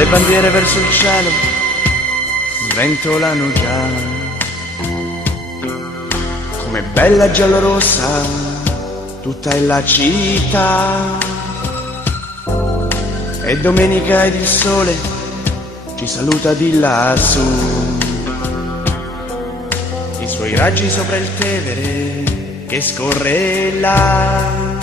Le bandiere verso il cielo sventolano già, come bella giallorossa tutta è la città. È domenica ed il sole ci saluta di lassù, i suoi raggi sopra il Tevere che scorre là.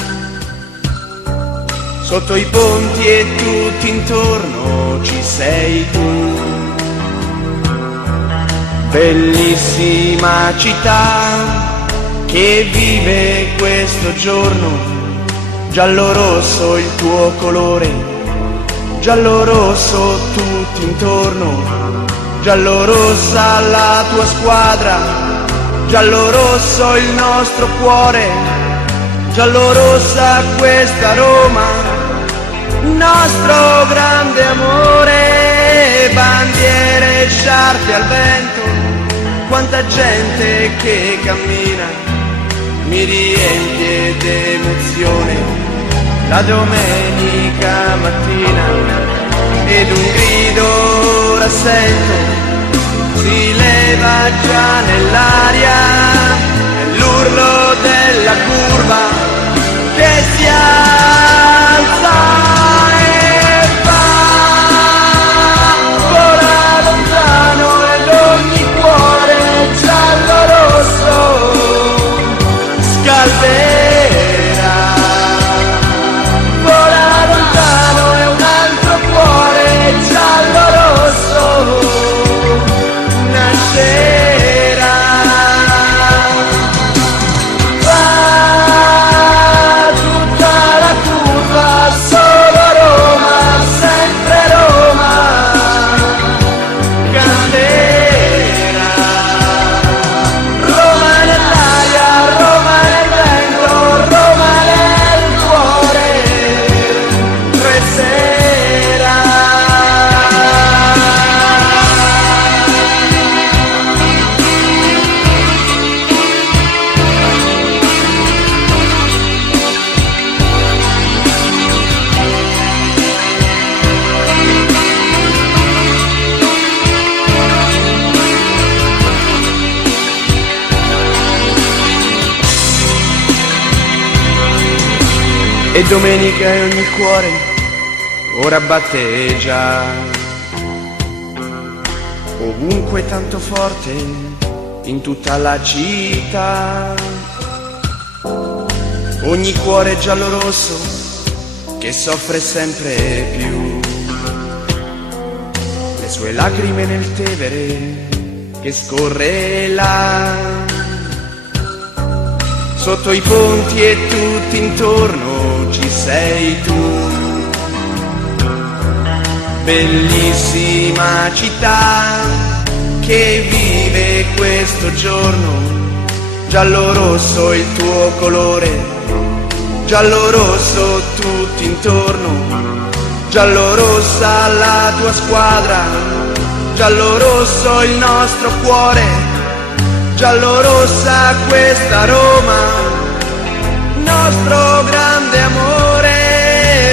Sotto i ponti e tutti intorno ci sei tu, bellissima città che vive questo giorno. Giallo-rosso il tuo colore, giallo-rosso tutti intorno, giallo-rossa la tua squadra, giallo-rosso il nostro cuore, giallo-rossa questa Roma, nostro grande amore. Bandiere e sciarpe al vento, quanta gente che cammina, mi riempie d'emozione la domenica mattina. Ed un grido ora sento, si leva già nell'aria, è l'urlo della curva che si alza e va, vola lontano ed ogni cuore giallo-rosso scalderà. Vola lontano e un altro cuore giallo-rosso nascerà. Va tutta la curva, solo Roma, sempre Roma canterà. Roma nell'aria, Roma nel vento, Roma nel cuore resterà. E domenica e ogni cuore ora batte già, ovunque tanto forte in tutta la città. Ogni cuore giallo-rosso che soffre sempre più, le sue lacrime nel Tevere che scorre là. Sotto i ponti e tutti intorno ci sei tu, bellissima città che vive questo giorno. Giallo-rosso il tuo colore, giallo-rosso tutti intorno, giallo-rossa la tua squadra, giallo-rosso il nostro cuore, giallo-rossa questa Roma, nostro grande amore.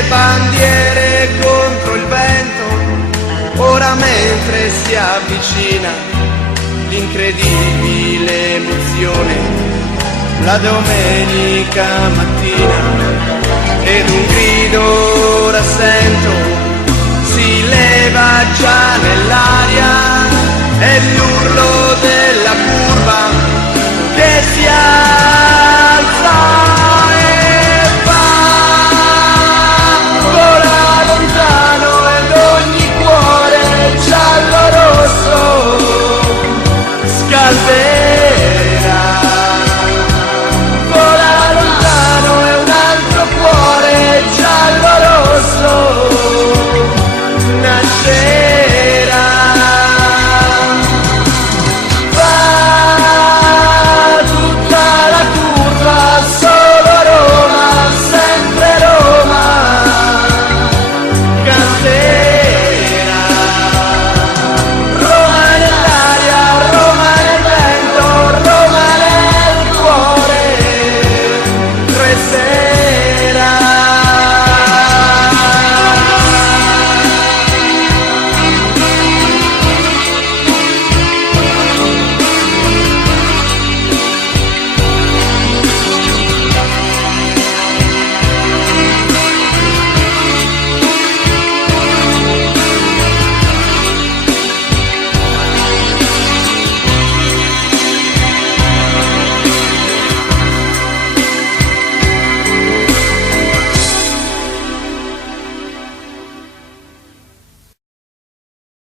Bandiere contro il vento, ora mentre si avvicina l'incredibile emozione, la domenica mattina. Ed un grido ora sento, si leva già nell'aria, è l'urlo della curva che si alza e va, vola lontano ed ogni cuore giallo-rosso scalderà. Vola lontano e un altro cuore giallo-rosso nascerà.